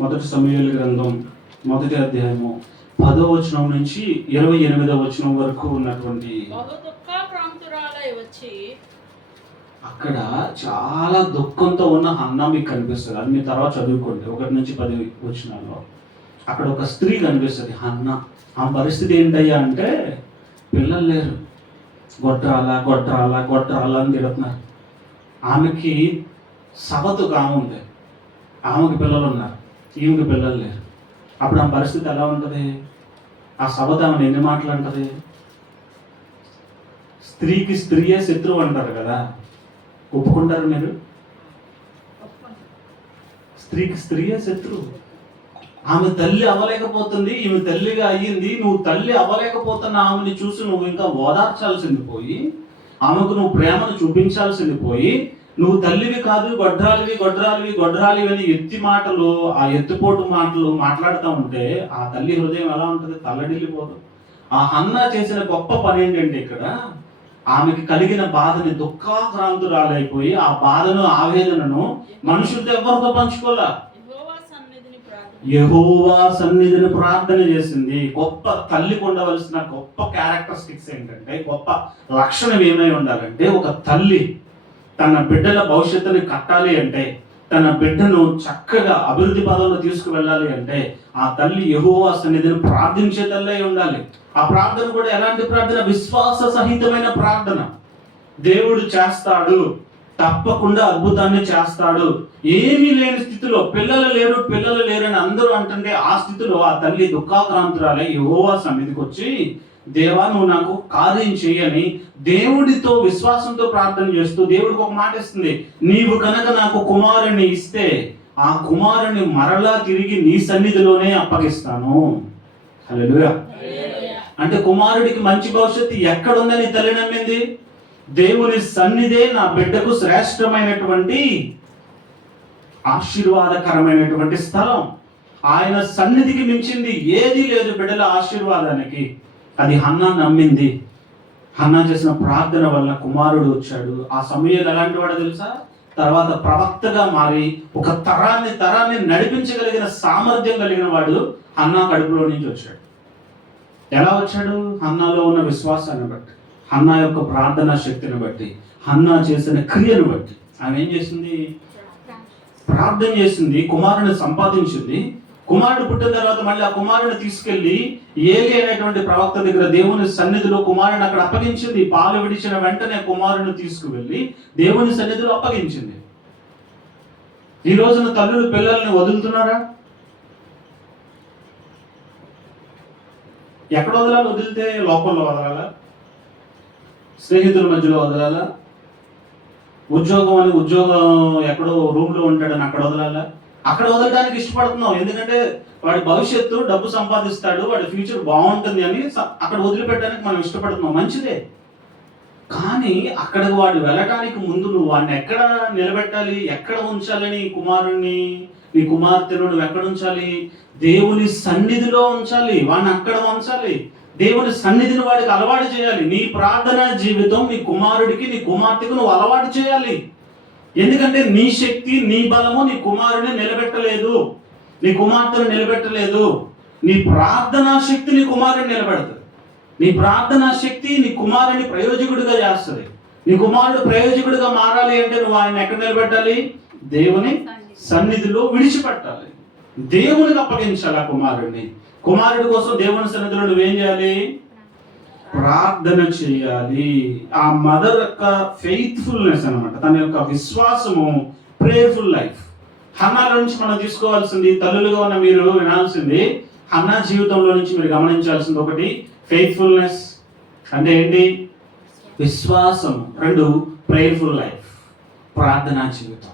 మొదటి సమూయేలు గ్రంథం 1వ అధ్యాయము 10వ వచనం నుంచి 28వ వచనం వరకు ఉన్నటువంటి అక్కడ చాలా దుఃఖంతో ఉన్న హన్నా మీకు కనిపిస్తుంది. అది మీ తర్వాత చదువుకోండి. 1 నుంచి 10 వచనాల్లో అక్కడ ఒక స్త్రీ కనిపిస్తుంది, హన్నా. ఆ పరిస్థితి ఏంటయ్యా అంటే పిల్లలు లేరు, గొడ్రాలా గొడ్రాలా గొడ్రాలా అని తిడుతున్నారు. ఆమెకి సవతుకు ఆమె ఉంది, ఆమెకి పిల్లలు ఉన్నారు, ఈమెకి పిల్లలు లేరు. అప్పుడు ఆ పరిస్థితి ఎలా ఉంటుంది? ఆ సవత ఆమెను ఎన్ని మాటలు అంటది? స్త్రీకి స్త్రీయే శత్రువు అంటారు కదా, ఒప్పుకుంటారు మీరు? స్త్రీకి స్త్రీయే శత్రువు. ఆమె తల్లి అవ్వలేకపోతుంది, ఈమె తల్లిగా అయ్యింది. నువ్వు తల్లి అవ్వలేకపోతున్న ఆమెని చూసి నువ్వు ఇంకా ఓదార్చాల్సింది పోయి, ఆమెకు నువ్వు ప్రేమను చూపించాల్సింది పోయి, నువ్వు తల్లివి కాదు, గొడ్రాలివి గొడ్రాలివి గొడ్రాలివి అని ఎత్తి మాటలు, ఆ ఎత్తుపోటు మాటలు మాట్లాడుతూ ఉంటే ఆ తల్లి హృదయం ఎలా ఉంటుంది? తల్లడిల్లిపోదు. ఆ హన్నా చేసిన గొప్ప పని ఏంటంటే ఇక్కడ ఆమెకి కలిగిన బాధని దుఃఖాక్రాంతురాలైపోయి ఆ బాధను ఆవేదనను మనుషులతో ఎవరితో పంచుకోలే, యెహోవా సన్నిధిని ప్రార్థన చేసింది. గొప్ప తల్లికి ఉండవలసిన గొప్ప క్యారెక్టరిస్టిక్స్ ఏంటంటే, గొప్ప లక్షణం ఏమై ఉండాలంటే, ఒక తల్లి తన బిడ్డల భవిష్యత్తుని కట్టాలి అంటే, తన బిడ్డను చక్కగా అభివృద్ధి పదంలో తీసుకువెళ్ళాలి అంటే ఆ తల్లి యెహోవా సన్నిధిని ప్రార్థించే తల్లి అయి ఉండాలి. ఆ ప్రార్థన కూడా ఎలాంటి ప్రార్థన? విశ్వాస సహితమైన ప్రార్థన. దేవుడు చేస్తాడు, తప్పకుండా అద్భుతాన్ని చేస్తాడు. ఏమీ లేని స్థితిలో, పిల్లలు లేరు అని అందరూ అంటుంటే ఆ స్థితిలో ఆ తల్లి దుఃఖాక్రాంతురాలై యెహోవా సన్నిధికి వచ్చి, దేవా నువ్వు నాకు కార్యం చేయని దేవుడితో విశ్వాసంతో ప్రార్థన చేస్తూ దేవుడికి ఒక మాట ఇస్తుంది, నీవు కనుక నాకు కుమారుని ఇస్తే ఆ కుమారుని మరలా తిరిగి నీ సన్నిధిలోనే అప్పగిస్తాను. హల్లెలూయా. అంటే కుమారుడికి మంచి భవిష్యత్తు ఎక్కడుందని తల్లి నమ్మింది? దేవుని సన్నిధే నా బిడ్డకు శ్రేష్టమైనటువంటి ఆశీర్వాదకరమైనటువంటి స్థలం. ఆయన సన్నిధికి మించింది ఏదీ లేదు బిడ్డల ఆశీర్వాదానికి. అది హన్నా నమ్మింది. హన్నా చేసిన ప్రార్థన వల్ల కుమారుడు వచ్చాడు. ఆ సమూయేలు ఎలాంటి వాడో తెలుసా? తర్వాత ప్రవక్తగా మారి ఒక తరాన్ని నడిపించగలిగిన సామర్థ్యం కలిగిన వాడు హన్నా కడుపులో నుంచి వచ్చాడు. ఎలా వచ్చాడు? హన్నాలో ఉన్న విశ్వాసాన్ని బట్టి, హన్నా యొక్క ప్రార్థనా శక్తిని బట్టి, హన్నా చేసిన క్రియను బట్టి. ఆమె ఏం చేసింది? ప్రార్థన చేసింది, కుమారుని సంపాదించింది. కుమారుడు పుట్టిన తర్వాత మళ్ళీ ఆ కుమారుని తీసుకెళ్లి ఏలి అనేటువంటి ప్రవక్త దగ్గర దేవుని సన్నిధిలో కుమారుని అక్కడ అప్పగించింది. పాలు విడిచిన వెంటనే కుమారుని తీసుకువెళ్ళి దేవుని సన్నిధిలో అప్పగించింది. ఈ రోజున తల్లులు పిల్లల్ని వదులుతున్నారా? ఎక్కడ వదలాలి? వదిలితే లోకంలో వదలాలా? స్నేహితుల మధ్యలో వదలాలా? ఉద్యోగం ఎక్కడో రూమ్ లో ఉంటాడని అక్కడ వదలాలా? అక్కడ వదలడానికి ఇష్టపడుతున్నాం. ఎందుకంటే వాడి భవిష్యత్తు, డబ్బు సంపాదిస్తాడు, వాడి ఫ్యూచర్ బాగుంటుంది అని అక్కడ వదిలిపెట్టడానికి మనం ఇష్టపడుతున్నాం. మంచిదే. కానీ అక్కడికి వాడు వెళ్ళటానికి ముందు నువ్వు వాడిని ఎక్కడ నిలబెట్టాలి, ఎక్కడ ఉంచాలని కుమారుణ్ణి, నీ కుమార్తెను నువ్వు ఎక్కడ ఉంచాలి? దేవుని సన్నిధిలో ఉంచాలి. వాడిని అక్కడ ఉంచాలి. దేవుని సన్నిధిని వాడికి అలవాటు చేయాలి. నీ ప్రార్థనా జీవితం నీ కుమారుడికి, నీ కుమార్తెకు నువ్వు అలవాటు చేయాలి. ఎందుకంటే నీ శక్తి, నీ బలము నీ కుమారుని నిలబెట్టలేదు, నీ కుమార్తెను నిలబెట్టలేదు. నీ ప్రార్థనా శక్తి నీ కుమారుని నిలబెడతాడు. నీ ప్రార్థనా శక్తి నీ కుమారుని ప్రయోజకుడిగా చేస్తుంది. నీ కుమారుడు ప్రయోజకుడిగా మారాలి అంటే నువ్వు ఆయన ఎక్కడ నిలబెట్టాలి? దేవుని సన్నిధిలో విడిచిపెట్టాలి. దేవునికి అప్పగించాలి ఆ కుమారుడిని. కుమారుడి కోసం దేవుని సన్నిధిలో నువ్వేం చేయాలి? ప్రార్థన చేయాలి. ఆ మదర్ యొక్క ఫెయిత్ఫుల్నెస్ అన్నమాట, తన యొక్క విశ్వాసము, ప్రేయర్ఫుల్ లైఫ్. హన్నాలో నుంచి మనం తీసుకోవాల్సింది, తల్లులుగా ఉన్న మీరు వినాల్సింది, హన్నా జీవితంలో నుంచి మీరు గమనించాల్సింది ఒకటి ఫెయిత్ఫుల్నెస్ అంటే ఏంటి? విశ్వాసం. 2 ప్రేయర్ఫుల్ లైఫ్, ప్రార్థనా జీవితం.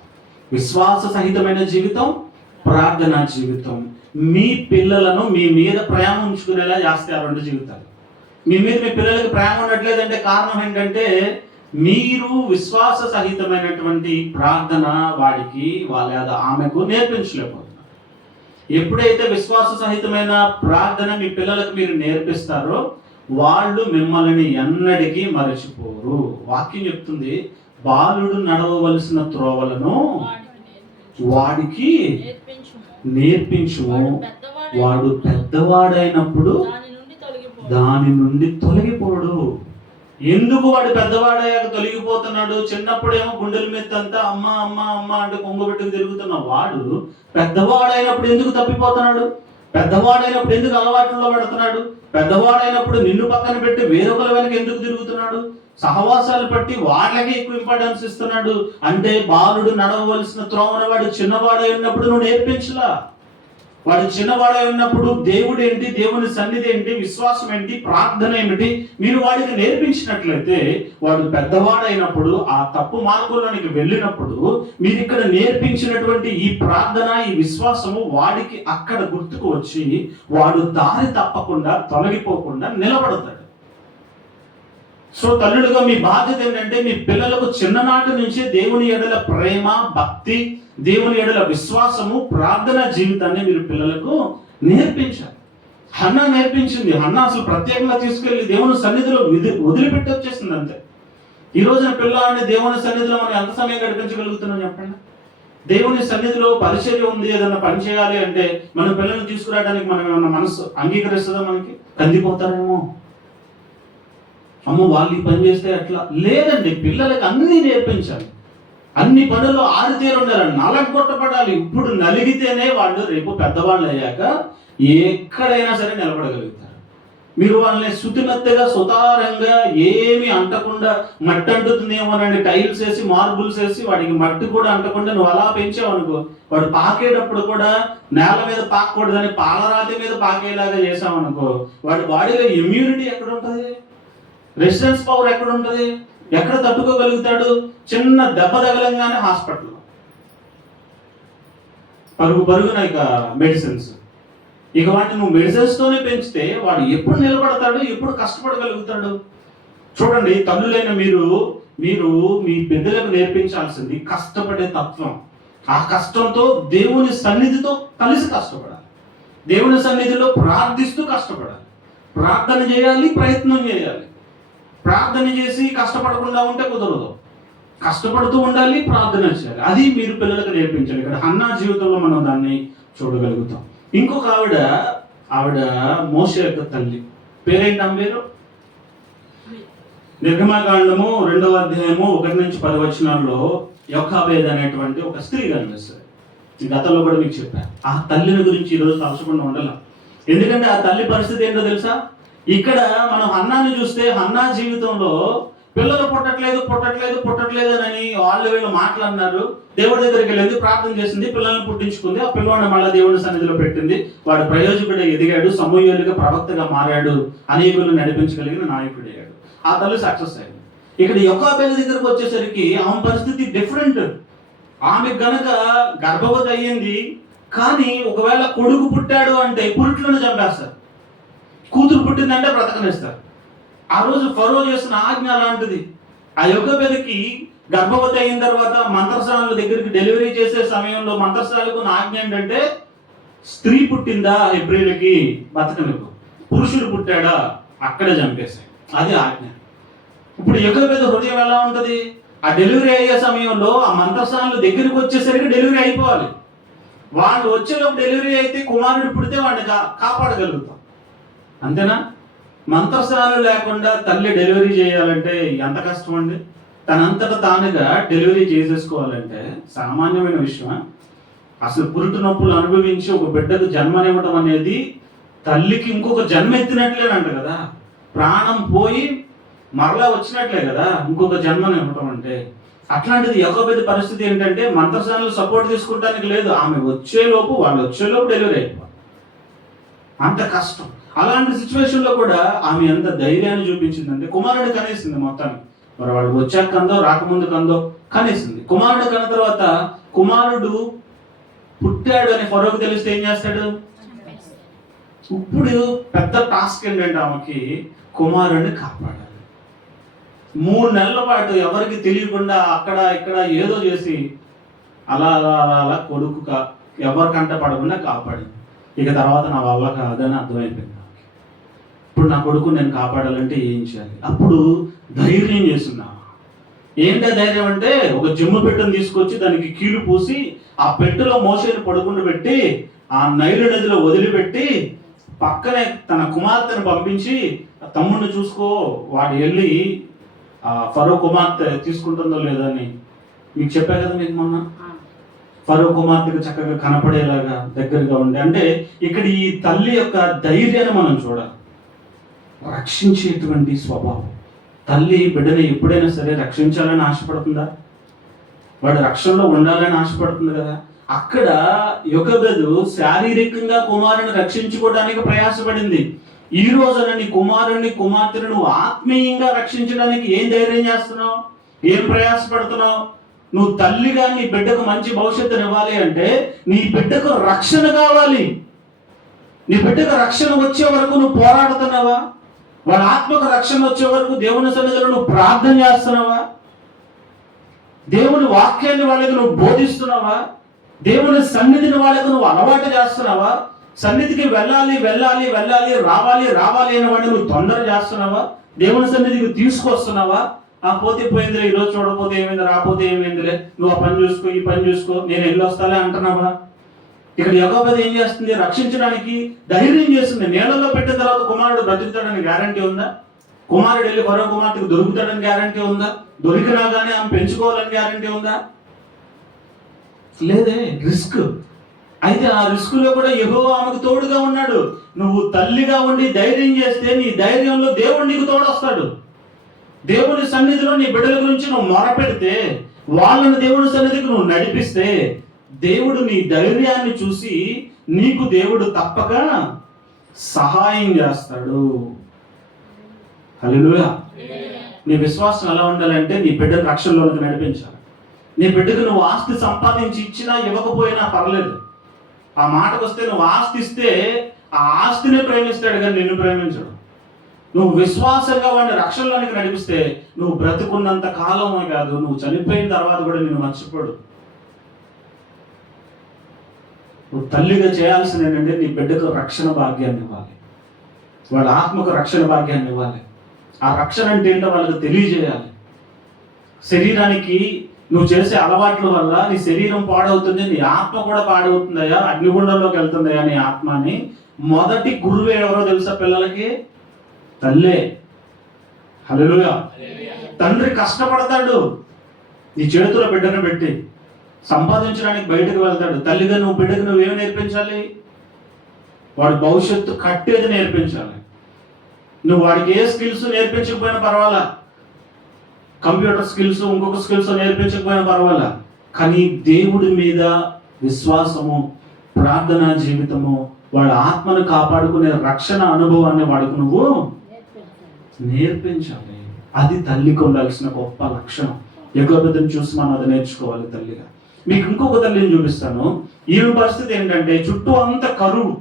విశ్వాస సహితమైన జీవితం, ప్రార్థనా జీవితం. మీ పిల్లలను మీ మీద ప్రేమ ఉంచుకునేలా చేస్తే ఆ 2 జీవితాలు. మీ మీద మీ పిల్లలకి ప్రేమ ఉండట్లేదంటే కారణం ఏంటంటే మీరు విశ్వాస సహితమైనటువంటి ప్రార్థన వాడికి ఆమెకు నేర్పించలేకపోతున్నారు. ఎప్పుడైతే విశ్వాస సహితమైన ప్రార్థన మీ పిల్లలకు మీరు నేర్పిస్తారో వాళ్ళు మిమ్మల్ని ఎన్నటికీ మరచిపోరు. వాక్యం చెప్తుంది, బాలుడు నడవవలసిన త్రోవలను వాడికి నేర్పించు. వాడు పెద్దవాడైనప్పుడు దాని నుండి తొలగిపోడు. ఎందుకు వాడు పెద్దవాడయ్యాక తొలగిపోతున్నాడు? చిన్నప్పుడేమో గుండెల మీద అంతా అమ్మ అమ్మ అమ్మ అంటే కొంగబెట్టుకు తిరుగుతున్న వాడు పెద్దవాడైనప్పుడు ఎందుకు తప్పిపోతున్నాడు? పెద్దవాడైనప్పుడు ఎందుకు అలవాట్లలో పడుతున్నాడు? పెద్దవాడైనప్పుడు నిన్ను పక్కన పెట్టి వేరొకరి వెనక ఎందుకు తిరుగుతున్నాడు? సహవాసాలు బట్టి వాళ్ళకి ఎక్కువ ఇంపార్టెన్స్ ఇస్తున్నాడు. అంటే బాలుడు నడవవలసిన త్రోవన వాడు చిన్నవాడై ఉన్నప్పుడు నువ్వు నేర్పించలా. వాడు చిన్నవాడై ఉన్నప్పుడు దేవుడు ఏంటి, దేవుని సన్నిధి ఏంటి, విశ్వాసం ఏంటి, ప్రార్థన ఏమిటి మీరు వాడికి నేర్పించినట్లయితే వాడు పెద్దవాడైనప్పుడు ఆ తప్పు మార్గంలోనికి వెళ్ళినప్పుడు మీరు ఇక్కడ నేర్పించినటువంటి ఈ ప్రార్థన, ఈ విశ్వాసము వాడికి అక్కడ గుర్తుకు వచ్చి వాడు దారి తప్పకుండా తొలగిపోకుండా నిలబడతాడు. సో తల్లుడుగా మీ బాధ్యత ఏంటంటే మీ పిల్లలకు చిన్ననాటి నుంచే దేవుని ఎడల ప్రేమ, భక్తి, దేవుని ఎడల విశ్వాసము, ప్రార్థన జీవితాన్ని మీరు పిల్లలకు నేర్పించాలి. హన్నా నేర్పించింది. హన్నా అసలు ప్రత్యేకంగా తీసుకెళ్లి దేవుని సన్నిధిలో వదిలిపెట్టి వచ్చేసింది అంతే. ఈ రోజున పిల్లల్ని దేవుని సన్నిధిలో మనం ఎంత సమయం గడిపించగలుగుతున్నాం చెప్పండి? దేవుని సన్నిధిలో పరిచర్య ఉంది, ఏదన్నా పని చేయాలి అంటే మన పిల్లల్ని తీసుకురావడానికి మనం ఏమన్నా మనసు అంగీకరిస్తుందా? మనకి కందిపోతారేమో, అమ్మో వాళ్ళు ఈ పని చేస్తే అట్లా లేదండి. పిల్లలకి అన్ని నేర్పించాలి. అన్ని పనులు ఆరితేరు ఉండాలి, నలగొట్టబడాలి. ఇప్పుడు నలిగితేనే వాళ్ళు రేపు పెద్దవాళ్ళు అయ్యాక ఎక్కడైనా సరే నిలబడగలుగుతారు. మీరు వాళ్ళని శుతిమెత్తగా సుతారంగా ఏమి అంటకుండా, మట్టి అంటుతుందేమోనండి, టైల్స్ వేసి మార్బుల్స్ వేసి వాడికి మట్టి కూడా అంటకుండా నువ్వు అలా పెంచావు అనుకో, వాడు పాకేటప్పుడు కూడా నేల మీద పాకకూడదని పాలరాతి మీద పాకేలాగా చేసామనుకో, వాడి బాడీలో ఇమ్యూనిటీ ఎక్కడ ఉంటుంది? రెసిస్టెన్స్ పవర్ ఎక్కడ ఉంటుంది? ఎక్కడ తట్టుకోగలుగుతాడు? చిన్న దెబ్బ తగలంగానే హాస్పిటల్, పరుగున ఇక మెడిసిన్స్. ఇక వాటిని నువ్వు మెడిసిన్స్ తోనే పెంచితే వాడు ఎప్పుడు నిలబడతాడు, ఎప్పుడు కష్టపడగలుగుతాడు? చూడండి, తల్లులైన మీరు మీ బిడ్డలకు నేర్పించాల్సింది కష్టపడే తత్వం. ఆ కష్టంతో దేవుని సన్నిధితో కలిసి కష్టపడాలి. దేవుని సన్నిధిలో ప్రార్థిస్తూ కష్టపడాలి. ప్రార్థన చేయాలి, ప్రయత్నం చేయాలి. ప్రార్థన చేసి కష్టపడకుండా ఉంటే కుదరదు. కష్టపడుతూ ఉండాలి, ప్రార్థన చేయాలి. అది మీరు పిల్లలకు నేర్పించాలి. ఇక్కడ హన్నా జీవితంలో మనం దాన్ని చూడగలుగుతాం. ఇంకొక ఆవిడ మోషే యొక్క తల్లి పేరేంటి? ఆమె పేరు నిర్గమకాండము 2వ అధ్యాయము 1-10 వచనాల్లో యోకాబేద్ అనేటువంటి ఒక స్త్రీ కనిపిస్తుంది. గతంలో కూడా మీకు చెప్పాను. ఆ తల్లిని గురించి ఈరోజు తలచకుండా ఉండాలి. ఎందుకంటే ఆ తల్లి పరిస్థితి ఏంటో తెలుసా? ఇక్కడ మనం హన్నాని చూస్తే హన్నా జీవితంలో పిల్లలు పుట్టట్లేదు అని వీళ్ళు మాట్లాడినారు. దేవుడి దగ్గరికి వెళ్ళింది, ప్రార్థన చేసింది, పిల్లల్ని పుట్టించుకుంది. ఆ పిల్లవాడిని మళ్ళీ దేవుడి సన్నిధిలో పెట్టింది. వాడు ప్రయోజకుడే ఎదిగాడు, సమూయేలుగా ప్రవక్తగా మారాడు, అనేకులను నడిపించగలిగిన నాయకుడయ్యాడు. ఆ తల్లి సక్సెస్ అయింది. ఇక్కడ యోకాబేదు దగ్గరకు వచ్చేసరికి ఆమె పరిస్థితి డిఫరెంట్. ఆమె గనక గర్భవతి అయ్యింది, కానీ ఒకవేళ కొడుకు పుట్టాడు అంటే పురుట్లను చంపేస్తారు, కూతురు పుట్టిందంటే బ్రతకనిస్తారు. ఆ రోజు ఫరో చేసిన ఆజ్ఞ అలాంటిది. ఆ యోకాబేదుకి గర్భవతి అయిన తర్వాత మంత్రసాల దగ్గరికి డెలివరీ చేసే సమయంలో మంత్రసాలకు ఆజ్ఞ ఏంటంటే, స్త్రీ పుట్టిందా ఏప్రిల్కి బతకనివ్వు, పురుషుడు పుట్టాడా అక్కడే చంపేశాయి. అది ఆజ్ఞ. ఇప్పుడు యోకాబేదు హృదయం ఎలా ఉంటుంది? ఆ డెలివరీ అయ్యే సమయంలో ఆ మంత్రసాల దగ్గరికి వచ్చేసరికి డెలివరీ అయిపోవాలి. వాళ్ళు వచ్చేలోపు డెలివరీ అయితే కుమారుడు పుడితే వాడిని కాపాడగలుగుతాం, అంతేనా? మంత్రస్నానం లేకుండా తల్లి డెలివరీ చేయాలంటే ఎంత కష్టం అండి. తనంతటా తానుగా డెలివరీ చేసేసుకోవాలంటే సామాన్యమైన విషయమా? అసలు పురుటు నొప్పులు అనుభవించి ఒక బిడ్డకు జన్మనివ్వడం అనేది తల్లికి ఇంకొక జన్మ ఎత్తినట్లేనంట కదా. ప్రాణం పోయి మరలా వచ్చినట్లే కదా ఇంకొక జన్మనివ్వడం అంటే. అట్లాంటిది యోకాబేదు పరిస్థితి ఏంటంటే మంత్రస్నానాలు సపోర్ట్ తీసుకుంటానికి లేదు. ఆమె వాళ్ళు వచ్చేలోపు డెలివరీ అయిపోవాలి. అంత కష్టం. అలాంటి సిచ్యువేషన్లో కూడా ఆమె ఎంత ధైర్యాన్ని చూపించిందంటే కుమారుడు కనేసింది మొత్తానికి. మరి వాడు వచ్చాక కందో రాకముందు కందో కనేసింది. కుమారుడు కన్న తర్వాత కుమారుడు పుట్టాడు అని ఫరోకు తెలిస్తే ఏం చేస్తాడు? ఇప్పుడు పెద్ద టాస్క్ ఏంటంటే ఆమెకి కుమారుడిని కాపాడాలి. 3 నెలల పాటు ఎవరికి తెలియకుండా అక్కడ ఇక్కడ ఏదో చేసి అలా కొడుకు ఎవరికంట పడకుండా కాపాడింది. ఇక తర్వాత నా వల్ల కాదని అర్థమైపోయింది. ఇప్పుడు నా కొడుకు నేను కాపాడాలంటే ఏం చేయాలి? అప్పుడు ధైర్యం చేస్తున్నా. ఏంటో ధైర్యం అంటే ఒక జిమ్ము పెట్టెను తీసుకొచ్చి దానికి కీలు పూసి ఆ పెట్టెలో మోషేని పడుకుంటూ పెట్టి ఆ నైలు నదిలో వదిలిపెట్టి పక్కనే తన కుమార్తెను పంపించి, తమ్ముడిని చూసుకో, వాడు వెళ్ళి ఫరో కుమార్తె తీసుకుంటుందో లేదో అని మీకు చెప్పా కదా మీకు మొన్న. ఫరో కుమార్తెకు చక్కగా కనపడేలాగా దగ్గరగా ఉండే, అంటే ఇక్కడ ఈ తల్లి యొక్క ధైర్యాన్ని మనం చూడాలి. రక్షించేటువంటి స్వభావం. తల్లి బిడ్డని ఎప్పుడైనా సరే రక్షించాలని ఆశపడుతుందా? వాడు రక్షణలో ఉండాలని ఆశపడుతుంది కదా. అక్కడ యోకెబెదు శారీరకంగా కుమారుని రక్షించుకోవడానికి ప్రయాసపడింది. ఈ రోజున నీ కుమారుని కుమార్తెను నువ్వు ఆత్మీయంగా రక్షించడానికి ఏం ధైర్యం చేస్తున్నావు, ఏం ప్రయాసపడుతున్నావు? నువ్వు తల్లిగా నీ బిడ్డకు మంచి భవిష్యత్తుని ఇవ్వాలి అంటే నీ బిడ్డకు రక్షణ కావాలి. నీ బిడ్డకు రక్షణ వచ్చే వరకు నువ్వు పోరాడుతున్నావా? వాళ్ళ ఆత్మకు రక్షణ వచ్చే వరకు దేవుని సన్నిధిలో నువ్వు ప్రార్థన చేస్తున్నావా? దేవుని వాక్యాన్ని వాళ్ళకి నువ్వు బోధిస్తున్నావా? దేవుని సన్నిధిని వాళ్ళకు నువ్వు అలవాటు చేస్తున్నావా? సన్నిధికి వెళ్ళాలి వెళ్ళాలి వెళ్ళాలి రావాలి రావాలి అనే వాడిని నువ్వు తొందర చేస్తున్నావా? దేవుని సన్నిధికి తీసుకొస్తున్నావా? ఆ పోతే పోయిందిలే, ఈరోజు చూడకపోతే ఏమైంది, రాకపోతే ఏమైందిలే, నువ్వు ఆ పని చూసుకో, ఈ పని చూసుకో, నేను వెళ్ళి వస్తాలే అంటున్నావా? ఇక్కడ యోగోబేదు ఏం చేస్తుంది? రక్షించడానికి ధైర్యం చేస్తుంది. నీళ్ళలో పెట్టిన తర్వాత కుమారుడు బ్రతుకుతాడని గ్యారంటీ ఉందా? కుమారుడు వెళ్ళి మరో కుమార్తెకు దొరుకుతాడని గ్యారంటీ ఉందా? దొరికినా కానీ ఆమె పెంచుకోవాలని గ్యారంటీ ఉందా? లేదే. రిస్క్. అయితే ఆ రిస్క్ లో కూడా యెహోవా ఆమెకు తోడుగా ఉన్నాడు. నువ్వు తల్లిగా ఉండి ధైర్యం చేస్తే నీ ధైర్యంలో దేవుడు నీకు తోడొస్తాడు. దేవుని సన్నిధిలో నీ బిడ్డల గురించి నువ్వు మొరపెడితే, వాళ్ళని దేవుని సన్నిధికి నువ్వు నడిపిస్తే, దేవుడు నీ ధైర్యాన్ని చూసి నీకు దేవుడు తప్పక సహాయం చేస్తాడు. హల్లెలూయా. నీ విశ్వాసం ఎలా ఉండాలంటే నీ బిడ్డను రక్షణలోకి నడిపించాలి. నీ బిడ్డకు నువ్వు ఆస్తి సంపాదించి ఇచ్చినా ఇవ్వకపోయినా పర్లేదు. ఆ మాటకు వస్తే నువ్వు ఆస్తి ఇస్తే ఆ ఆస్తిని ప్రేమిస్తాడు కానీ నిన్ను ప్రేమించడు. నువ్వు విశ్వాసంగా వాడిని రక్షణలోనికి నడిపిస్తే నువ్వు బ్రతుకున్నంత కాలమే కాదు, నువ్వు చనిపోయిన తర్వాత కూడా నిన్ను మర్చిపోడు. నువ్వు తల్లిగా చేయాల్సిన ఏంటంటే నీ బిడ్డకు రక్షణ భాగ్యాన్ని ఇవ్వాలి, వాళ్ళ ఆత్మకు రక్షణ భాగ్యాన్ని ఇవ్వాలి. ఆ రక్షణ అంటే ఏంటో వాళ్ళకి తెలియజేయాలి. శరీరానికి నువ్వు చేసే అలవాట్ల వల్ల నీ శరీరం పాడవుతుంది, నీ ఆత్మ కూడా పాడవుతుందయా, అగ్నిగుండంలోకి వెళ్తుందయా నీ ఆత్మని. మొదటి గురువు ఎవరో తెలుసా పిల్లలకి? తల్లే. హల్లెలూయా. తండ్రి కష్టపడతాడు నీ చేతిలో బిడ్డను పెట్టి, సంపాదించడానికి బయటకు వెళ్తాడు. తల్లిగా నువ్వు బిడ్డకు నువ్వేమి నేర్పించాలి? వాడి భవిష్యత్తు కట్టేది నేర్పించాలి. నువ్వు వాడికి ఏ స్కిల్స్ నేర్పించకపోయినా పర్వాలా, కంప్యూటర్ స్కిల్స్ ఇంకొక స్కిల్స్ నేర్పించకపోయినా పర్వాలా, కానీ దేవుడి మీద విశ్వాసము, ప్రార్థనా జీవితము, వాళ్ళ ఆత్మను కాపాడుకునే రక్షణ అనుభవాన్ని వాడికి నువ్వు నేర్పించాలి. అది తల్లికి ఉండాల్సిన గొప్ప లక్షణం. యోకెబెదుని చూసి మనం అది నేర్చుకోవాలి తల్లిగా. మీకు ఇంకొక తల్లిని చూపిస్తాను. ఈమె పరిస్థితి ఏంటంటే చుట్టూ అంత కరువు,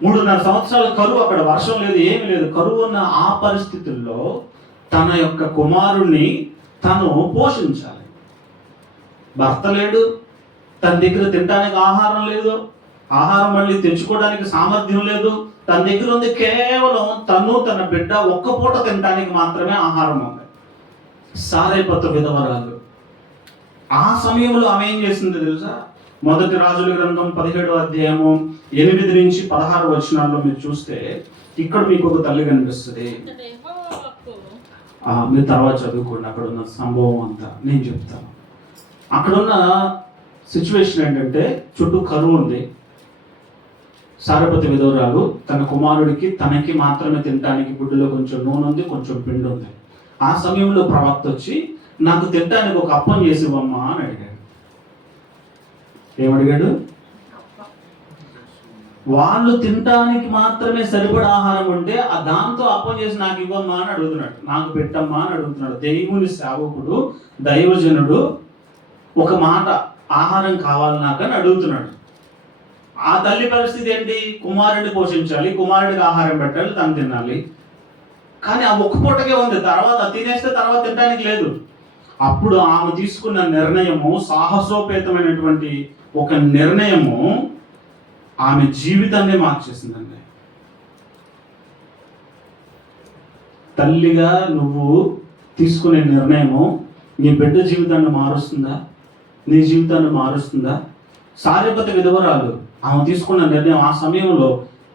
3.5 సంవత్సరాల కరువు, అక్కడ వర్షం లేదు, ఏమి లేదు, కరువు ఉన్న ఆ పరిస్థితుల్లో తన యొక్క కుమారుణ్ణి తను పోషించాలి. భర్త లేడు, తన దగ్గర తినడానికి ఆహారం లేదు, ఆహారం మళ్ళీ తెచ్చుకోవడానికి సామర్థ్యం లేదు. తన దగ్గర ఉంది కేవలం తను తన బిడ్డ ఒక్క పూట తినడానికి మాత్రమే ఆహారం ఉంది. సారైపోత విధవరాలు. ఆ సమయంలో ఆమె ఏం చేసిందో తెలుసా? మొదటి రాజుల గ్రంథం 17వ అధ్యాయము 8 నుంచి 16 వచనాల్లో మీరు చూస్తే ఇక్కడ మీకు ఒక తల్లి కనిపిస్తుంది. మీరు తర్వాత చదువుకోండి, అక్కడ ఉన్న సంభవం అంతా నేను చెప్తాను. అక్కడున్న సిచ్యువేషన్ ఏంటంటే చుట్టూ కరువు ఉంది. సారపతి విధవరాలు తన కుమారుడికి తనకి మాత్రమే తినడానికి గుడ్డులో కొంచెం నూనె ఉంది, కొంచెం పిండి ఉంది. ఆ సమయంలో ప్రవక్త వచ్చి నాకు తినడానికి ఒక అప్పం చేసి ఇవ్వమ్మా అని అడిగాడు. ఏమడిగాడు? వాళ్ళు తినడానికి మాత్రమే సరిపడా ఆహారం ఉంటే దాంతో అప్పం చేసి నాకు ఇవ్వమ్మా అని అడుగుతున్నాడు, నాకు పెట్టమ్మా అని అడుగుతున్నాడు. దేవుని సేవకుడు, దైవజనుడు ఒక మాట, ఆహారం కావాలి నాకు అని అడుగుతున్నాడు. ఆ తల్లి పరిస్థితి ఏంటి? కుమారుడిని పోషించాలి, కుమారుడికి ఆహారం పెట్టాలి, తను తినాలి. కానీ ఆ ఒక్క పూటకే ఉంది, తర్వాత తినేస్తే తర్వాత తినడానికి లేదు. అప్పుడు ఆమె తీసుకున్న నిర్ణయము, సాహసోపేతమైనటువంటి ఒక నిర్ణయము ఆమె జీవితాన్ని మార్చేసిందండి. తల్లిగా నువ్వు తీసుకునే నిర్ణయము నీ బిడ్డ జీవితాన్ని మారుస్తుందా? నీ జీవితాన్ని మారుస్తుందా? సారెపతి విధవరాలు ఆమె తీసుకున్న నిర్ణయం ఆ సమయంలో,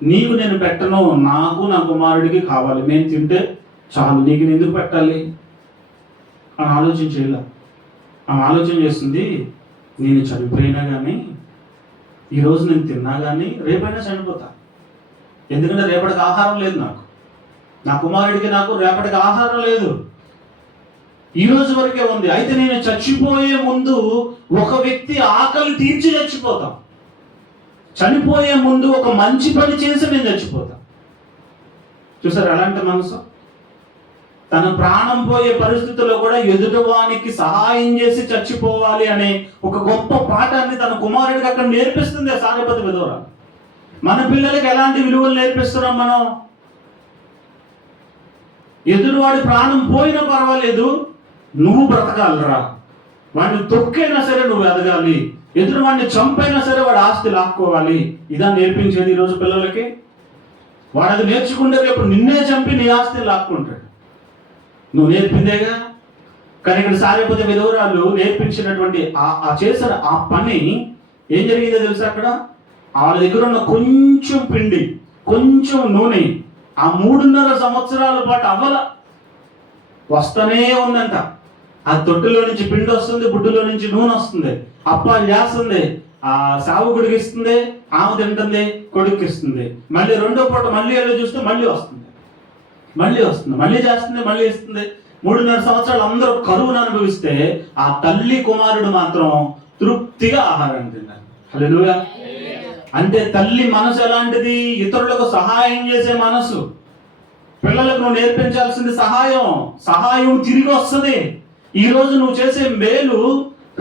నీకు నేను పెట్టను, నాకు నా కుమారుడికి కావాలి, మేము తింటే చాలు, నీకు నేను ఎందుకు పెట్టాలి అని ఆలోచన చేయాల. ఆమె ఆలోచన చేస్తుంది, నేను చనిపోయినా కానీ, ఈరోజు నేను తిన్నా కానీ రేపైనా చనిపోతా. ఎందుకంటే రేపటికి ఆహారం లేదు, నా కుమారుడికి నాకు రేపటికి ఆహారం లేదు, ఈ రోజు వరకే ఉంది. అయితే నేను చచ్చిపోయే ముందు ఒక వ్యక్తి ఆకలి తీర్చి చచ్చిపోతా, చనిపోయే ముందు ఒక మంచి పని చేసి నేను చచ్చిపోతా. చూసారు ఎలాంటి మనసు? తన ప్రాణం పోయే పరిస్థితుల్లో కూడా ఎదుటివానికి సహాయం చేసి చచ్చిపోవాలి అనే ఒక గొప్ప పాఠాన్ని తన కుమారుడికి అక్కడ నేర్పిస్తుంది ఆ సారెపతి విధవరాలు. మన పిల్లలకి ఎలాంటి విలువలు నేర్పిస్తున్నాం మనం? ఎదురువాడి ప్రాణం పోయినా పర్వాలేదు, నువ్వు బ్రతకాలరా, వాడిని తొక్కైనా సరే నువ్వు ఎదగాలి, ఎదురు వాడిని చంపైనా సరే వాడి ఆస్తి లాక్కోవాలి. ఇదా నేర్పించేది ఈరోజు పిల్లలకి? వాడు అది నేర్చుకుంటే రేపు నిన్నే చంపి నీ ఆస్తి లాక్కుంటాడు. నువ్వు నేర్పిందేగా. కానీ ఇక్కడ సారెపతి విధవరాలు నేర్పించినటువంటి ఆ చేసిన ఆ పని ఏం జరిగిందో తెలుసా? అక్కడ వాళ్ళ దగ్గర ఉన్న కొంచెం పిండి, కొంచెం నూనె ఆ 3.5 సంవత్సరాల పాటు అవ్వల, వస్తూనే ఉందంట. ఆ తొట్టులో నుంచి పిండి వస్తుంది, బుడ్డులో నుంచి నూనె వస్తుంది, అప్పాలు చేస్తుంది, ఆ సావుకుడికి ఇస్తుంది, ఆమె తింటుంది, కొడుకు ఇస్తుంది. మళ్ళీ రెండో పూట మళ్ళీ వెళ్ళి చూస్తే మళ్ళీ వస్తుంది, మళ్ళీ చేస్తుంది, మళ్ళీ ఇస్తుంది. 3.5 సంవత్సరాలు అందరూ కరువును అనుభవిస్తే ఆ తల్లి కుమారుడు మాత్రం తృప్తిగా ఆహారం తిన్నారు. హల్లెలూయా. అంటే తల్లి మనసు ఎలాంటిది? ఇతరులకు సహాయం చేసే మనసు. పిల్లలకు నువ్వు నేర్పించాల్సింది సహాయం తిరిగి వస్తుంది. ఈ రోజు నువ్వు చేసే మేలు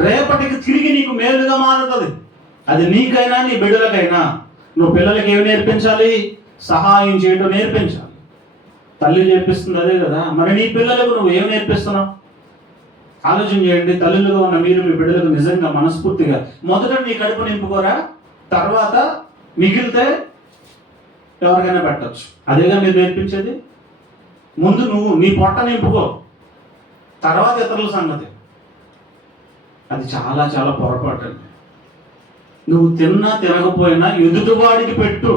రేపటికి తిరిగి నీకు మేలుగా మారుతుంది. అది నీకైనా నీ బిడ్డలకైనా. నువ్వు పిల్లలకి ఏమి నేర్పించాలి? సహాయం చేయడం నేర్పించాలి. తల్లి నేర్పిస్తుంది అదే కదా. మరి నీ పిల్లలకు నువ్వు ఏమి నేర్పిస్తున్నావు? ఆలోచన చేయండి. తల్లులుగా ఉన్న మీరు మీ బిడ్డలకు నిజంగా మనస్ఫూర్తిగా మొదట నీ కడుపు నింపుకోరా, తర్వాత మిగిలితే ఎవరికైనా పెట్టచ్చు. అదేగా మీరు నేర్పించేది. ముందు నువ్వు నీ పొట్ట నింపుకో, తర్వాత ఇతరుల సంగతి. అది చాలా చాలా పొరపాటు అండి. నువ్వు తిన్నా తినకపోయినా ఎదుటివాడికి పెట్టు.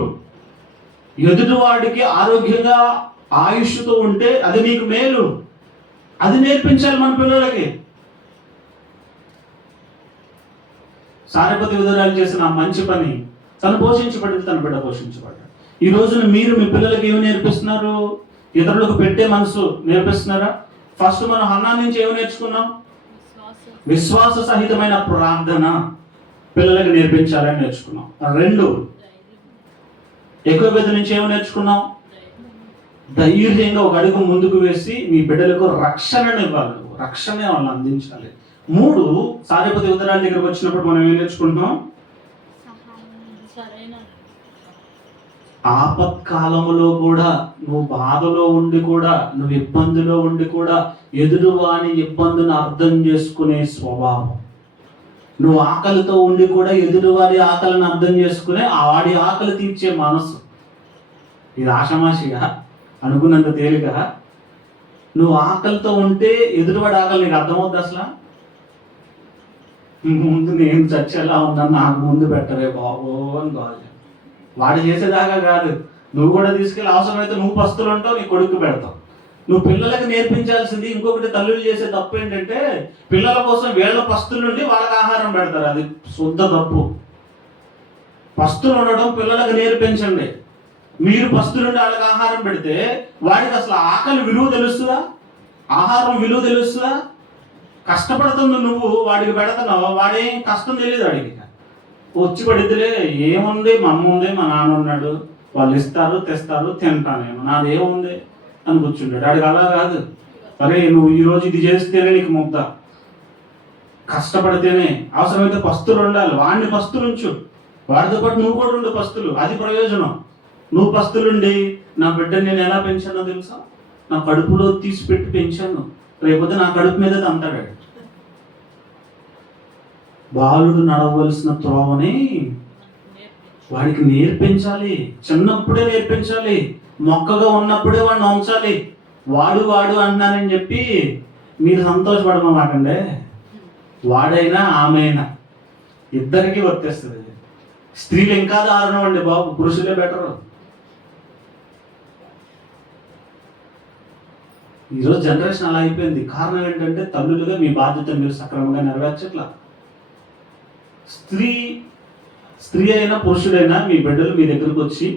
ఎదుటివాడికి ఆరోగ్యంగా ఆయుష్తో ఉంటే అది నీకు మేలు. అది నేర్పించాలి మన పిల్లలకి. సారెపతి విధవరాలు చేసిన ఆ మంచి పని, తను పోషించబడింది, తన బిడ్డ పోషించబడ్డాడు. ఈ రోజున మీరు మీ పిల్లలకి ఏమి నేర్పిస్తున్నారు? ఇతరులకు పెట్టే మనసు నేర్పిస్తున్నారా? ఫస్ట్ మనం హన్నా నుంచి ఏమి నేర్చుకున్నాం? విశ్వాస సహితమైన ప్రార్థన పిల్లలకి నేర్పించాలని నేర్చుకున్నాం. 2 ఎక్కువ పెద్ద నుంచి ఏమి నేర్చుకున్నాం? ధైర్యంగా ఒక అడుగు ముందుకు వేసి మీ బిడ్డలకు రక్షణను ఇవ్వాలి, రక్షణ వాళ్ళని అందించాలి. 3 సారెపతి విధవరాలు దగ్గరకు వచ్చినప్పుడు మనం ఏం నేర్చుకుంటున్నాం? ఆపత్కాలంలో కూడా, నువ్వు బాధలో ఉండి కూడా, నువ్వు ఇబ్బందిలో ఉండి కూడా ఎదురువాని ఇబ్బందిని అర్థం చేసుకునే స్వభావం. నువ్వు ఆకలితో ఉండి కూడా ఎదురువారి ఆకలిని అర్థం చేసుకునే వాడి ఆకలి తీర్చే మనసు. ఇది ఆషమాషిగా అనుకున్నంత తేలిక. నువ్వు ఆకలితో ఉంటే ఎదురువాడి ఆకలి నీకు అర్థమవుద్ది అసలు? ముందు నేను చచ్చేలా ఉన్నాను, నాకు ముందు పెట్టవే బాబో అని కాదు. వాడు చేసేదాకా కాదు, నువ్వు కూడా తీసుకెళ్ళి అవసరమైతే నువ్వు పస్తులు ఉంటావు, నీ కొడుకు పెడతావు. నువ్వు పిల్లలకు నేర్పించాల్సింది ఇంకొకటి. తల్లులు చేసే తప్పు ఏంటంటే పిల్లల కోసం వీళ్ళ పస్తుల నుండి వాళ్ళకి ఆహారం పెడతారు. అది శుద్ధ తప్పు. పస్తులు ఉండడం పిల్లలకు నేర్పించండి. మీరు పస్తుల నుండి వాళ్ళకి ఆహారం పెడితే వాడికి అసలు ఆకలి విలువ తెలుస్తుందా? ఆహారం విలువ తెలుస్తుందా? కష్టపడుతుంది నువ్వు, వాడికి పెడుతున్నావు, వాడేం కష్టం తెలియదు వాడికి. వచ్చి పడిద్దిలే, ఏముంది, మా అమ్మ ఉంది, మా నాన్న ఉన్నాడు, వాళ్ళు ఇస్తారు తెస్తారు తింటానేమో, నాదేముంది అని కూర్చుంటాడు. వాడికి అలా కాదు. అరే నువ్వు ఈరోజు ఇది చేస్తేనే నీకు ముద్ద, కష్టపడితేనే. అవసరమైతే పస్తులు ఉండాలి, వాడిని పస్తులు ఉంచు, వాడితో పాటు నువ్వు కూడా ఉండు పస్తులు. అది ప్రయోజనం. నువ్వు పస్తులుండి నా బిడ్డని నేను ఎలా పెంచానో తెలుసా? నా కడుపులో తీసి పెట్టి పెంచాను, రేపొద్దు నా కడుపు మీద తంతాడు. బాలుడు నడవలసిన త్రోవని వాడికి నేర్పించాలి, చిన్నప్పుడే నేర్పించాలి. మొక్కగా ఉన్నప్పుడే వాడిని ఉంచాలి. వాడు అన్నానని చెప్పి మీరు సంతోషపడమాకండి. వాడైనా ఆమె అయినా ఇద్దరికి వర్తిస్తుంది. స్త్రీలు ఇంకా దారుణం అండి బాబు, పురుషులే బెటరు. ఈరోజు జనరేషన్ అలా అయిపోయింది. కారణం ఏంటంటే తల్లులుగా మీ బాధ్యతను మీరు సక్రమంగా నెరవేర్చట్లా. స్త్రీ అయినా పురుషుడైనా మీ బిడ్డలు మీ దగ్గరకు వచ్చి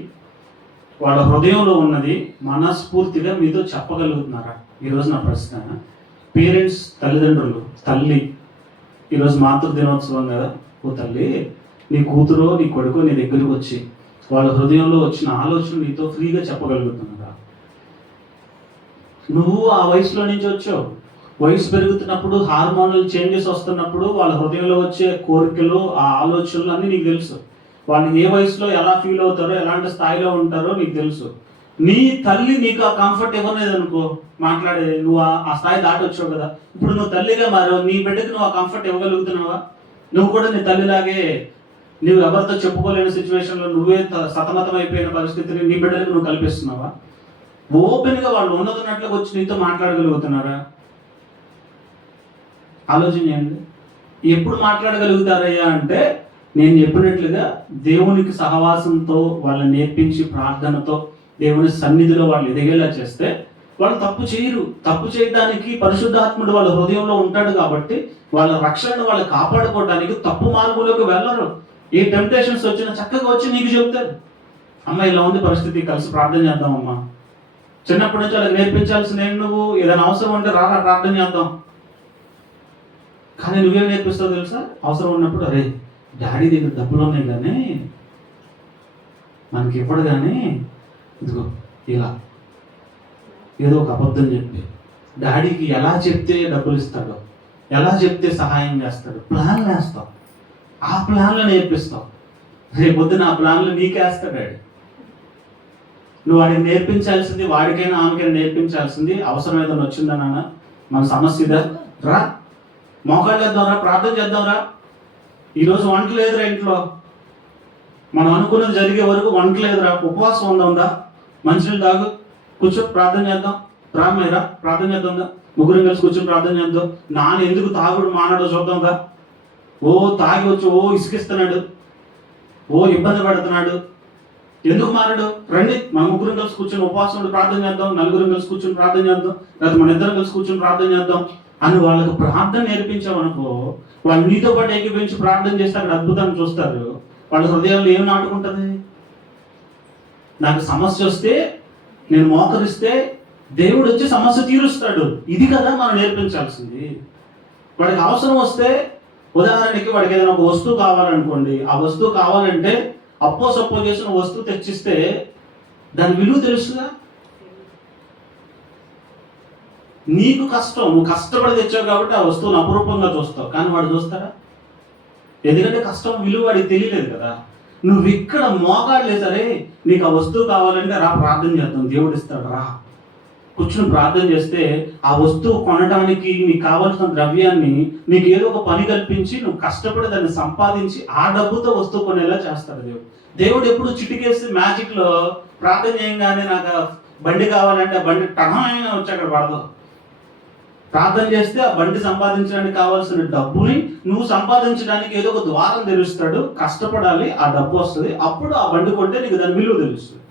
వాళ్ళ హృదయంలో ఉన్నది మనస్ఫూర్తిగా మీతో చెప్పగలుగుతున్నారా? ఈరోజు నా ప్రశ్న. పేరెంట్స్, తల్లిదండ్రులు, తల్లి ఈరోజు మాతృ దినోత్సవం కదా, ఓ తల్లి నీ కూతురో నీ కొడుకో నీ దగ్గరకు వచ్చి వాళ్ళ హృదయంలో వచ్చిన ఆలోచన నీతో ఫ్రీగా చెప్పగలుగుతున్నారా? నువ్వు ఆ వయసులో నుంచి వచ్చావు. వయసు పెరుగుతున్నప్పుడు హార్మోనల్ చేంజెస్ వస్తున్నప్పుడు వాళ్ళ హృదయంలో వచ్చే కోరికలు, ఆ ఆలోచనలు అన్నీ నీకు తెలుసు. వాళ్ళు ఏ వయసులో ఎలా ఫీల్ అవుతారో, ఎలాంటి స్థాయిలో ఉంటారో నీకు తెలుసు. నీ తల్లి నీకు ఆ కంఫర్ట్ ఇవ్వలేదు అనుకో, మాట్లాడే నువ్వు ఆ స్థాయి దాటి వచ్చావు కదా. ఇప్పుడు నువ్వు తల్లిగా మారావు, నీ బిడ్డకి నువ్వు ఆ కంఫర్ట్ ఇవ్వగలుగుతున్నావా? నువ్వు కూడా నీ తల్లిలాగే నువ్వు ఎవరితో చెప్పుకోలేని సిచ్యువేషన్లో నువ్వే సతమతం అయిపోయిన పరిస్థితిని నీ బిడ్డలకు నువ్వు కల్పిస్తున్నావా? ఓపెన్గా వాళ్ళు ఉన్నట్లుగా వచ్చి నీతో మాట్లాడగలుగుతున్నారా? ఆలోచన చేయండి. ఎప్పుడు మాట్లాడగలుగుతారయ్యా అంటే నేను చెప్పినట్లుగా దేవునికి సహవాసంతో వాళ్ళని నేర్పించి ప్రార్థనతో దేవుని సన్నిధిలో వాళ్ళు ఎదిగేలా చేస్తే వాళ్ళు తప్పు చేయరు. తప్పు చేయడానికి పరిశుద్ధాత్ముడు వాళ్ళ హృదయంలో ఉంటాడు కాబట్టి వాళ్ళ రక్షణను వాళ్ళు కాపాడుకోవడానికి తప్పు మార్గంలోకి వెళ్ళరు. ఏ టెంప్టేషన్స్ వచ్చినా చక్కగా వచ్చి నీకు చెప్తారు, అమ్మ ఇలా ఉంది పరిస్థితి, కలిసి ప్రార్థన చేద్దామమ్మా. చిన్నప్పటి నుంచి వాళ్ళకి నేర్పించాల్సిన నువ్వు ఏదైనా అవసరం ఉంటే రారా ప్రార్థన చేద్దాం. కానీ నువ్వేం నేర్పిస్తావు తెలుసా? అవసరం ఉన్నప్పుడు అరే డాడీ దగ్గర డబ్బులు ఉన్నాయి కానీ మనకి ఇవ్వడు, కానీ ఇదిగో ఇలా ఏదో ఒక అబద్ధం చెప్పి డాడీకి ఎలా చెప్తే డబ్బులు ఇస్తాడో, ఎలా చెప్తే సహాయం చేస్తాడో ప్లాన్లు వేస్తావు. ఆ ప్లాన్లు నేర్పిస్తావు. రేపొద్దున ఆ ప్లాన్లు నీకేస్తాడు డాడీ. నువ్వు వాడికి నేర్పించాల్సింది, వాడికైనా ఆమెకైనా నేర్పించాల్సింది అవసరం ఏదైనా వచ్చిందా నాన్న, మన సమస్య ఇదా, రా మోకాళ్ళు చేద్దాంరా, ప్రార్థన చేద్దాంరా. ఈరోజు వంట లేదురా ఇంట్లో, మనం అనుకున్నది జరిగే వరకు వంట లేదురా, ఉపవాసం ఉందా, మంచినీళ్ళు తాగు, కూర్చో ప్రార్థన చేద్దాం, రామయ్యరా ప్రార్థన చేద్దాందా, ముగ్గురం కలిసి కూర్చొని ప్రార్థన చేద్దాం. నాన్న ఎందుకు తాగుడు మానాడో చూద్దాందా, ఓ తాగి వచ్చి ఓ ఇసుకిస్తున్నాడు, ఓ ఇబ్బంది పడుతున్నాడు, ఎందుకు మారాడు, రండి మన ముగ్గురం కలిసి కూర్చొని ఉపవాసం ఉండి ప్రార్థన చేద్దాం, నలుగురం కలిసి కూర్చొని ప్రార్థన చేద్దాం, లేదా మన ఇద్దరం కలిసి కూర్చొని ప్రార్థన చేద్దాం అని వాళ్ళకి ప్రార్థన నేర్పించామనుకో, వాళ్ళు నీతో పాటు ఏకీపించి ప్రార్థన చేస్తే అక్కడ అద్భుతాన్ని చూస్తారు. వాళ్ళ హృదయాల్లో ఏం నాటుకుంటుంది? నాకు సమస్య వస్తే నేను మోకరిస్తే దేవుడు వచ్చి సమస్య తీరుస్తాడు. ఇది కదా మనం నేర్పించాల్సింది. వాడికి అవసరం వస్తే, ఉదాహరణకి వాడికి ఏదైనా ఒక వస్తువు కావాలనుకోండి, ఆ వస్తువు కావాలంటే సప్పో చేసిన వస్తువు తెచ్చిస్తే దాని విలువ తెలుసుగా. నీకు కష్టం, నువ్వు కష్టపడి తెచ్చావు కాబట్టి ఆ వస్తువును అపురూపంగా చూస్తావు, కానీ వాడు చూస్తాడా? ఎందుకంటే కష్టం విలువ వాడికి తెలియలేదు కదా. నువ్వు ఇక్కడ మోకాళ్ళే సరే నీకు ఆ వస్తువు కావాలంటే రా ప్రార్థన చేద్దాం, దేవుడు ఇస్తాడు, రా కూర్చుని ప్రార్థన చేస్తే ఆ వస్తువు కొనడానికి నీకు కావాల్సిన ద్రవ్యాన్ని నీకు ఏదో ఒక పని కల్పించి నువ్వు కష్టపడి దాన్ని సంపాదించి ఆ డబ్బుతో వస్తువు కొనేలా చేస్తాడు దేవుడు. దేవుడు ఎప్పుడు చిటికేసి మ్యాజిక్లో ప్రార్థన చేయంగానే నాకు బండి కావాలంటే ఆ బండి టహాయిగా వచ్చి అక్కడ పడదు. ప్రార్థన చేస్తే ఆ బండి సంపాదించడానికి కావాల్సిన డబ్బుని నువ్వు సంపాదించడానికి ఏదో ఒక ద్వారం తెలుస్తాడు, కష్టపడాలి, ఆ డబ్బు వస్తుంది, అప్పుడు ఆ బండి కొంటే నీకు దాని విలువ తెలుస్తుంది.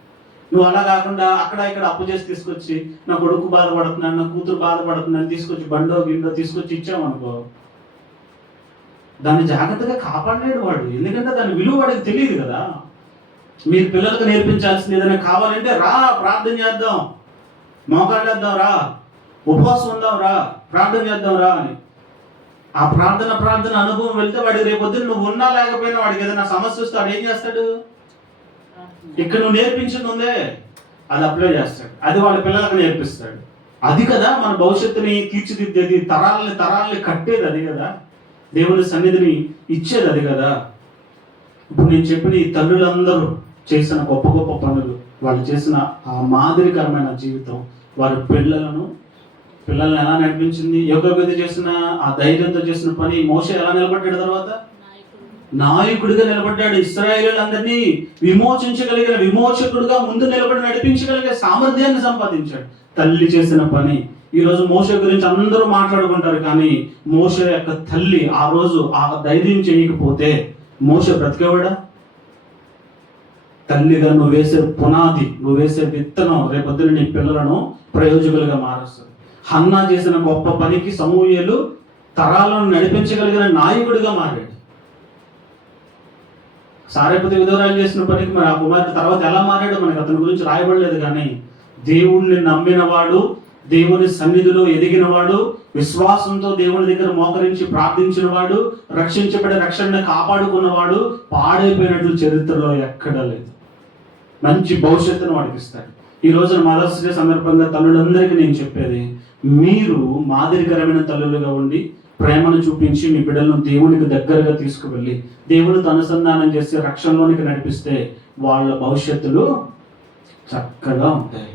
నువ్వు అలా కాకుండా అక్కడ ఇక్కడ అప్పు చేసి తీసుకొచ్చి నా కొడుకు బాధపడుతున్నాను, నా కూతురు బాధపడుతున్నాను తీసుకొచ్చి బండో గిండో తీసుకొచ్చి ఇచ్చామనుకో, దాన్ని జాగ్రత్తగా కాపాడలేడు వాడు. ఎందుకంటే దాని విలువ వాడికి తెలియదు కదా. మీరు పిల్లలకు నేర్పించాల్సింది ఏదైనా కావాలంటే రా ప్రార్థన చేద్దాం, మోకాళ్ళేద్దాం రా, ఉపవాసం ఉందాం రా, ప్రార్థన చేద్దాం రా అని. ఆ ప్రార్థన అనుభవం వెళ్తే వాడికి రేపొద్దున నువ్వు ఉన్నా లేకపోయినా వాడికి ఏదైనా సమస్య వస్తే వాడు ఏం చేస్తాడు? ఇక్కడ నువ్వు నేర్పించింది ఉందే అది అప్లై చేస్తాడు, అది వాళ్ళ పిల్లలకు నేర్పిస్తాడు. అది కదా మన భవిష్యత్తుని తీర్చిదిద్దేది, తరాలని కట్టేది అది కదా, దేవుని సన్నిధిని ఇచ్చేది అది కదా. ఇప్పుడు నేను చెప్పిన ఈ తల్లులందరూ చేసిన గొప్ప గొప్ప పనులు, వాళ్ళు చేసిన ఆ మాదిరికరమైన జీవితం వారి పిల్లలను ఎలా నడిపించింది. యోగోబేది చేసిన ఆ ధైర్యంతో చేసిన పని, మోషే ఎలా నిలబడ్డాడు, తర్వాత నాయకుడిగా నిలబడ్డాడు, ఇశ్రాయేలులందరినీ విమోచించగలిగిన విమోచకుడుగా ముందు నిలబడి నడిపించగలిగే సామర్థ్యాన్ని సంపాదించాడు. తల్లి చేసిన పని ఈరోజు మోషే గురించి అందరూ మాట్లాడుకుంటారు, కానీ మోషే యొక్క తల్లి ఆ రోజు ఆ ధైర్యం చేయకపోతే మోషే బ్రతికేవాడా? తల్లిగా నువ్వు వేసే పునాది, నువ్వు వేసే విత్తనం రేపొద్దున నీ పిల్లలను ప్రయోజకులుగా మారుస్తుంది. హన్నా చేసిన గొప్ప పనికి సమూయేలు తరాలను నడిపించగలిగిన నాయకుడిగా మారాడు. సారెపతి విధవరాలు చేసిన పనికి మరి ఆ కుమారుడు తర్వాత ఎలా మారాడో మనకు అతని గురించి రాయబడలేదు, కానీ దేవుణ్ణి నమ్మినవాడు, దేవుని సన్నిధిలో ఎదిగినవాడు, విశ్వాసంతో దేవుని దగ్గర మోకరించి ప్రార్థించిన వాడు, రక్షించబడే రక్షణను కాపాడుకున్నవాడు పాడైపోయినట్లు చరిత్రలో ఎక్కడా లేదు. మంచి భవిష్యత్తును వాడికి ఇస్తాడు. ఈ రోజున మదర్స్ డే సందర్భంగా తల్లులందరికీ నేను చెప్పేది, మీరు మాదిరికరమైన తల్లులుగా ఉండి ప్రేమను చూపించి మీ బిడ్డలను దేవునికి దగ్గరగా తీసుకువెళ్ళి దేవునితో అనుసంధానం చేసి రక్షణలోనికి నడిపిస్తే వాళ్ళ భవిష్యత్తులు చక్కగా ఉంటాయి.